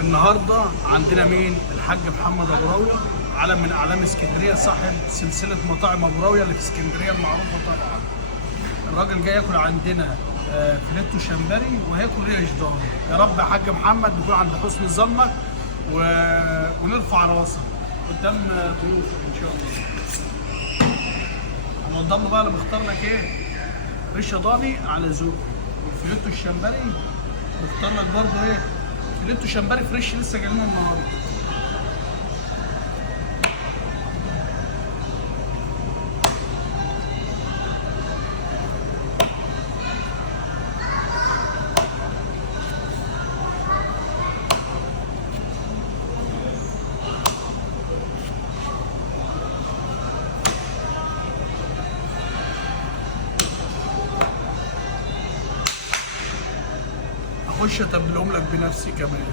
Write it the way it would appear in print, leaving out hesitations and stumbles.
النهارده عندنا مين؟ الحاج محمد ابو راويه، علم من اعلام اسكندريه، صاحب سلسله مطاعم ابو راويه اللي في اسكندريه المعروفه طبعا. الراجل جاي ياكل عندنا فيليتو شمبري وهياكل ريش ضاني. يا رب يا حاج محمد نكون عند حسن ظنك ونرفع راسك قدام ضيوفك ان شاء الله. انا قدامنا بقى اللي مختار لك ايه؟ ريش ضاني على ذوقه، والفيليتو الشمبري مختار لك برضه ايه؟ فيليتو شمبري فريش لسه جاي لنا النهارده. اخش اتبلهم لك بنفسي كمان.